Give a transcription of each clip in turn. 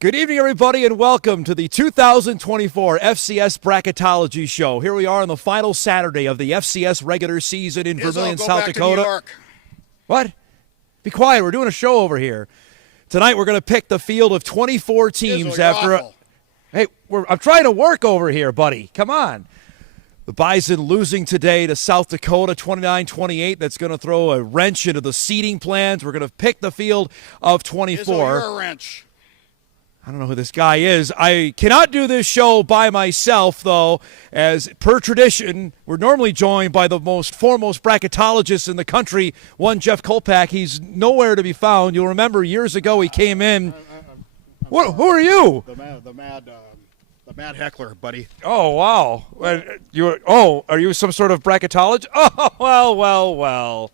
Good evening, everybody, and welcome to the 2024 FCS Bracketology Show. Here we are on the final Saturday of the FCS regular season in Vermillion, South Dakota. New York. What? Be quiet. We're doing a show over here. Tonight we're going to pick the field of 24 teams Izzo, after awful. Hey, I'm trying to work over here, buddy. Come on. The Bison losing today to South Dakota 29-28. That's going to throw a wrench into the seeding plans. We're going to pick the field of 24. Izzo, you're a wrench. I don't know who this guy is. I cannot do this show by myself, though, as per tradition, we're normally joined by the most foremost bracketologists in the country, one Jeff Kolpack. He's nowhere to be found. You'll remember years ago he came in. Who are you? The mad heckler, buddy. Oh, wow. Are you some sort of bracketologist? Oh, well.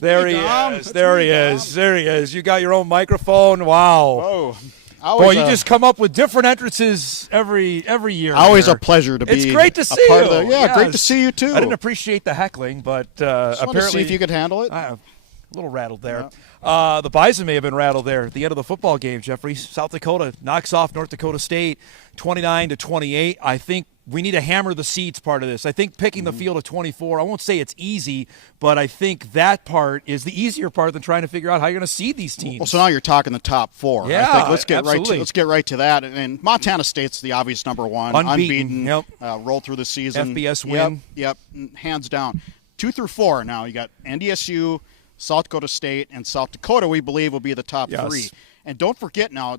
There he is. There he is. You got your own microphone. Wow. Oh. Boy, you just come up with different entrances every year. Always here. a pleasure to be. It's great to see a part you. Of the, yeah, great to see you too. I didn't appreciate the heckling, but Just wanted apparently to see if you could handle it. A little rattled there. The Bison may have been rattled there at the end of the football game, Jeffrey. South Dakota knocks off North Dakota State 29-28. I think we need to hammer the seeds part of this. I think picking the field of 24, I won't say it's easy, but I think that part is the easier part than trying to figure out how you're going to seed these teams. Well, so now you're talking the top four. Yeah, I think let's get right to that. And Montana State's the obvious number one, unbeaten. Yep. Rolled through the season. FBS win. Yep, hands down. 2 through 4 now. You got NDSU, South Dakota State, and South Dakota. We believe will be the top three. And don't forget now,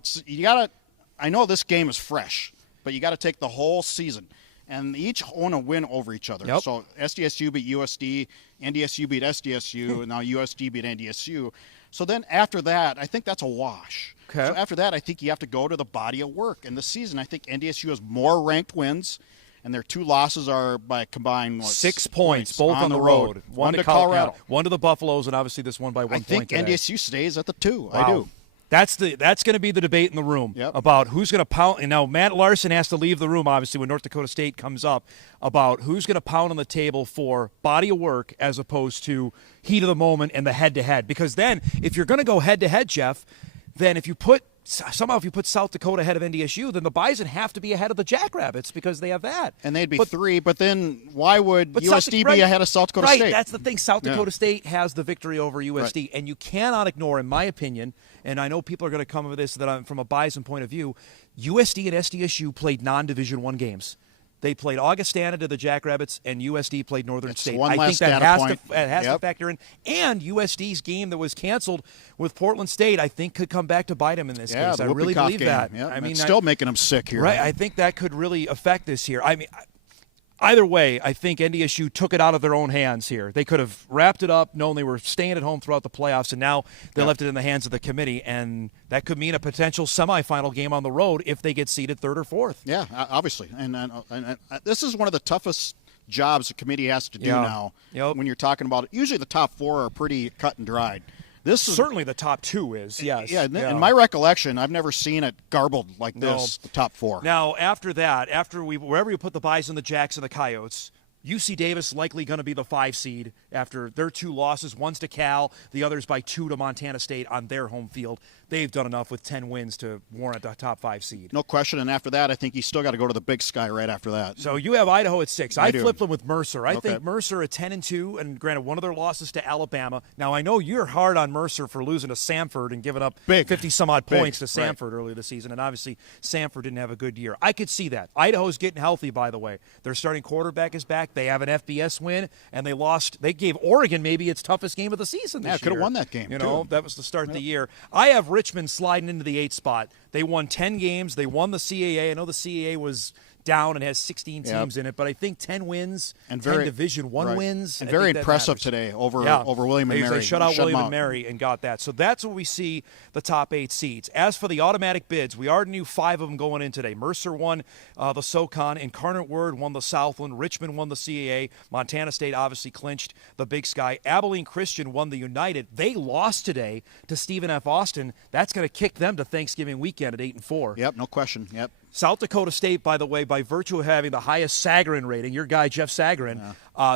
I know this game is fresh, but you got to take the whole season. And each want to win over each other. Yep. So SDSU beat USD, NDSU beat SDSU, and now USD beat NDSU. So then after that, I think that's a wash. Okay. So after that, I think you have to go to the body of work. And this season, I think NDSU has more ranked wins, and their 2 losses are by combined 6 points, both on the road. One to Colorado, one to the Buffaloes, and obviously this one by 1 point. I think today. NDSU stays at the 2. Wow. I do. That's going to be the debate in the room about who's going to pound. And now Matt Larson has to leave the room, obviously, when North Dakota State comes up, about who's going to pound on the table for body of work as opposed to heat of the moment and the head-to-head. Because then, if you're going to go head-to-head, Jeff, then if you put South Dakota ahead of NDSU, then the Bison have to be ahead of the Jackrabbits because they have that. And they'd be 3, but then why would USD be ahead of South Dakota State? Right, that's the thing. South Dakota State has the victory over USD, and you cannot ignore, in my opinion, and I know people are going to come with this that I'm from a Bison point of view, USD and SDSU played non-Division I games. They played Augustana to the Jackrabbits, and USD played Northern State. I think that has to factor in. And USD's game that was canceled with Portland State, I think, could come back to bite them in this case. I really believe that. Yeah, I mean, it's still making them sick here. Right. I think that could really affect this here. I mean, either way, I think NDSU took it out of their own hands here. They could have wrapped it up, knowing they were staying at home throughout the playoffs, and now they left it in the hands of the committee, and that could mean a potential semifinal game on the road if they get seeded 3rd or 4th. Yeah, obviously. And this is one of the toughest jobs the committee has to do now when you're talking about it. Usually the top 4 are pretty cut and dried. This is certainly the top 2 is, yes. Yeah, in my recollection, I've never seen it garbled like this, the top 4. Now, after that, wherever you put the Bison, the Jacks, and the Coyotes, UC Davis likely going to be the 5 seed after their 2 losses. One's to Cal, the other's by 2 to Montana State on their home field. They've done enough with 10 wins to warrant a top 5 seed. No question, and after that, I think you still got to go to the Big Sky right after that. So you have Idaho at 6. I flipped them with Mercer. I Okay. think Mercer at 10-2, and granted, one of their losses to Alabama. Now, I know you're hard on Mercer for losing to Samford and giving up 50-some-odd points to Samford earlier this season, and obviously Samford didn't have a good year. I could see that. Idaho's getting healthy, by the way. Their starting quarterback is back. They have an FBS win, and they gave Oregon maybe its toughest game of the season this year. Could have won that game, too. That was the start of the year. I have Richmond sliding into the 8th spot. They won 10 games. They won the CAA. I know the CAA was down and has 16 teams in it, but I think 10 wins and 10 Division I wins. And very impressive today over William and Mary. They shut out William and Mary and got that. So that's what we see the top 8 seeds. As for the automatic bids, we already knew 5 of them going in today. Mercer won the SoCon. Incarnate Word won the Southland. Richmond won the CAA. Montana State obviously clinched the Big Sky. Abilene Christian won the United. They lost today to Stephen F. Austin. That's going to kick them to Thanksgiving weekend. weekend at 8-4. Yep, no question. Yep. South Dakota State, by the way, by virtue of having the highest Sagarin rating, your guy Jeff Sagarin,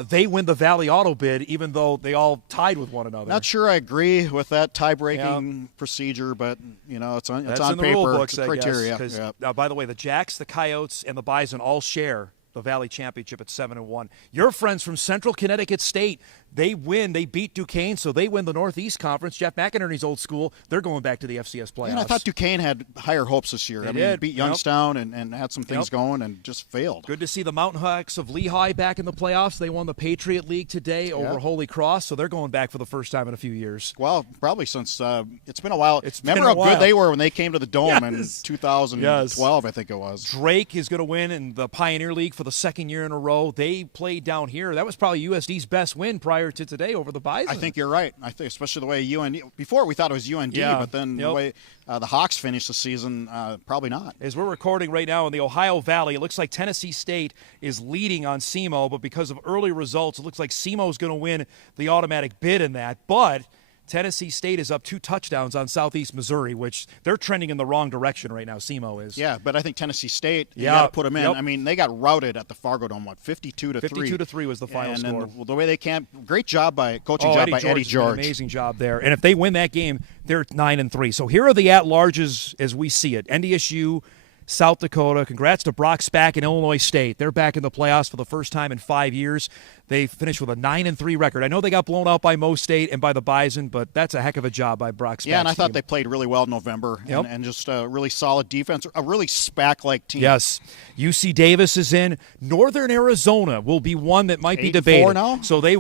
they win the Valley Auto bid, even though they all tied with one another. Not sure I agree with that tie-breaking procedure, but it's on in paper. The rule books, it's criteria. I guess, by the way, the Jacks, the Coyotes, and the Bison all share the Valley Championship at 7-1. Your friends from Central Connecticut State, they win. They beat Duquesne, so they win the Northeast Conference. Jeff McInerney's old school, they're going back to the FCS playoffs. And I thought Duquesne had higher hopes this year. They beat Youngstown and had some things going and just failed. Good to see the Mountain Hawks of Lehigh back in the playoffs. They won the Patriot League today over Holy Cross, so they're going back for the first time in a few years. Well, probably since it's been a while. Remember how good they were when they came to the Dome in 2012, I think it was. Drake is going to win in the Pioneer League for the second year in a row. They played down here. That was probably USD's best win prior to today over the Bison. I think you're right. I think especially the way UND – before we thought it was UND, but then the way the Hawks finished the season, probably not. As we're recording right now in the Ohio Valley, it looks like Tennessee State is leading on SEMO, but because of early results, it looks like SEMO is going to win the automatic bid in that. But Tennessee State is up 2 touchdowns on Southeast Missouri, which they're trending in the wrong direction right now, SEMO is. Yeah, but I think Tennessee State, you got to put them in. I mean, they got routed at the Fargo Dome, 52-3. 52-3 was the final score. And the way they great job by coaching job by Eddie George. An amazing job there. And if they win that game, they're 9-3. So here are the at-larges as we see it. NDSU, South Dakota. Congrats to Brock Spack and Illinois State. They're back in the playoffs for the first time in 5 years. They finished with a 9-3 record. I know they got blown out by Mo State and by the Bison, but that's a heck of a job by Brock Spack. Yeah, and I thought they played really well in November and just a really solid defense, a really Spack-like team. Yes. UC Davis is in. Northern Arizona will be one that might be debated. Now? So they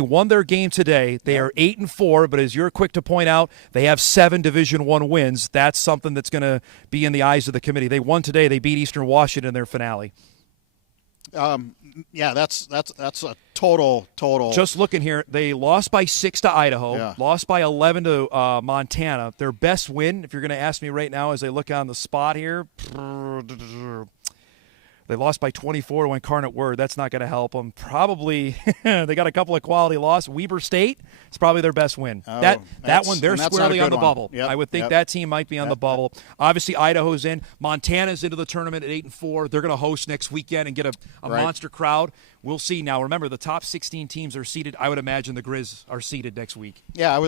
won their game today. They are 8-4, but as you're quick to point out, they have 7 Division I wins. That's something that's going to be in the eyes of the committee. They won today. They beat Eastern Washington in their finale. Yeah, that's a total. Just looking here, they lost by 6 to Idaho, lost by 11 to Montana. Their best win, if you're going to ask me right now as I look on the spot here, they lost by 24 to Incarnate Word. That's not going to help them. Probably they got a couple of quality losses. Weber State, it's probably their best win. That one, they're squarely on the bubble. Yep, I would think that team might be on the bubble. Obviously, Idaho's in. Montana's into the tournament at 8-4. They're going to host next weekend and get a monster crowd. We'll see. Now, remember, the top 16 teams are seeded. I would imagine the Grizz are seeded next week. Yeah,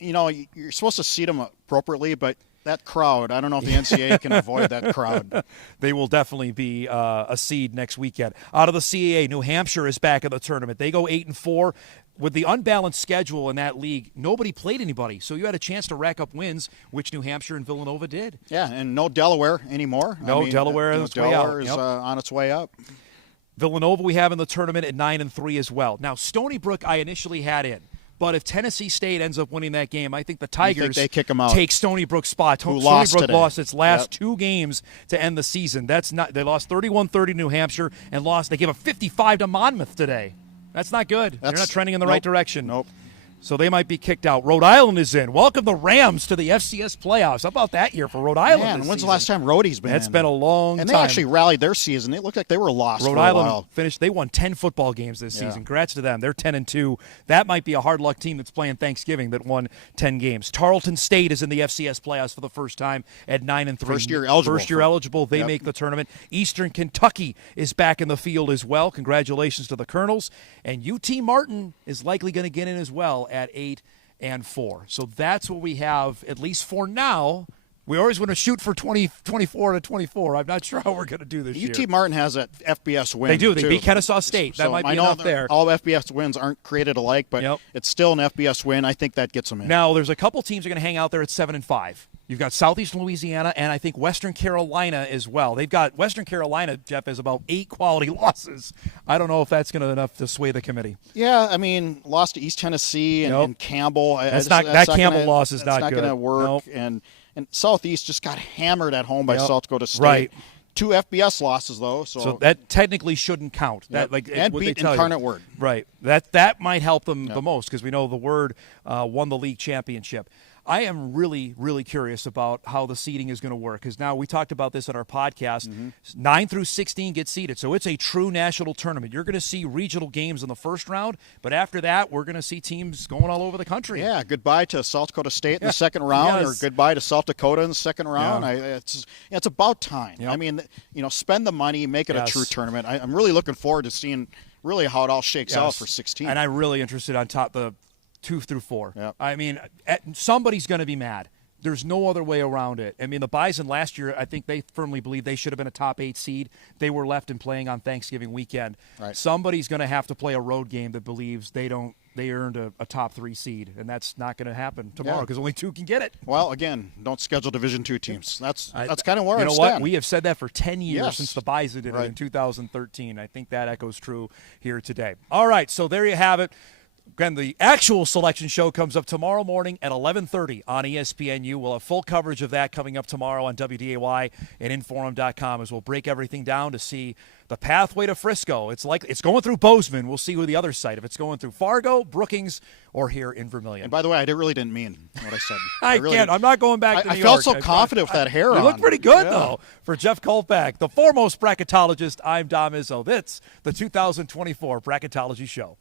you're supposed to seed them appropriately, but that crowd, I don't know if the NCAA can avoid that crowd. They will definitely be a seed next weekend. Out of the CAA, New Hampshire is back in the tournament. They go 8-4. With the unbalanced schedule in that league, nobody played anybody. So you had a chance to rack up wins, which New Hampshire and Villanova did. Yeah, and no Delaware anymore. Delaware is on its way up. Villanova we have in the tournament at 9-3 as well. Now, Stony Brook I initially had in. But if Tennessee State ends up winning that game, I think the Tigers they kick them out. Take Stony Brook's spot. Stony Brook lost its last 2 games to end the season. They lost 31-30 to New Hampshire and they gave a 55 to Monmouth today. That's not good. They're not trending in the right direction. Nope. So they might be kicked out. Rhode Island is in. Welcome the Rams to the FCS playoffs. How about that year for Rhode Island? Man, when's the last time Rhodey's been in? It's been a long time. And they actually rallied their season. It looked like they were lost Rhode Island finished. They won 10 football games this season. Congrats to them. They're 10-2. That might be a hard luck team that's playing Thanksgiving that won 10 games. Tarleton State is in the FCS playoffs for the first time at 9-3. First year eligible. They make the tournament. Eastern Kentucky is back in the field as well. Congratulations to the Colonels. And UT Martin is likely going to get in as well at 8-4. So that's what we have, at least for now. We always want to shoot for 24-24. I'm not sure how we're going to do this year. UT Martin has that FBS win. They do. They beat Kennesaw State. That might be enough there. All FBS wins aren't created alike, but it's still an FBS win. I think that gets them in. Now, there's a couple teams that are going to hang out there at 7-5. You've got Southeastern Louisiana and I think Western Carolina as well. They've got Western Carolina, Jeff, has about 8 quality losses. I don't know if that's going to enough to sway the committee. Yeah, I mean, lost to East Tennessee and Campbell. That Campbell loss is not good. That's not going to work. Nope. And Southeast just got hammered at home by South Dakota State. Right. 2 FBS losses, though. So that technically shouldn't count. And beat Incarnate Word. Right. That might help them the most because we know the Word won the league championship. I am really, really curious about how the seeding is going to work, because now we talked about this on our podcast. 9 through 16 get seeded, so it's a true national tournament. You're going to see regional games in the first round, but after that, we're going to see teams going all over the country. Yeah, goodbye to South Dakota State in the second round, or goodbye to South Dakota in the second round. It's about time. I mean, spend the money, make it a true tournament. I'm really looking forward to seeing really how it all shakes out for 16. And I'm really interested on top the 2 through 4. Yep. I mean, somebody's going to be mad. There's no other way around it. I mean, the Bison last year, I think they firmly believe they should have been a top 8 seed. They were left in playing on Thanksgiving weekend. Right. Somebody's going to have to play a road game that believes they earned a top 3 seed, and that's not going to happen tomorrow because only 2 can get it. Well, again, don't schedule Division II teams. That's kind of where you know I what? stand. We have said that for 10 years since the Bison did it Right. in 2013. I think that echoes true here today. All right, so there you have it. Again, the actual selection show comes up tomorrow morning at 11:30 on ESPNU. We'll have full coverage of that coming up tomorrow on WDAY and Inforum.com as we'll break everything down to see the pathway to Frisco. It's going through Bozeman. We'll see who the other side, if it's going through Fargo, Brookings, or here in Vermillion. And by the way, I really didn't mean what I said. I'm not going back to New York. I felt so confident with that hair on. You look pretty good, though. For Jeff Kolpack, the foremost bracketologist, I'm Dom Izzo. That's the 2024 Bracketology Show.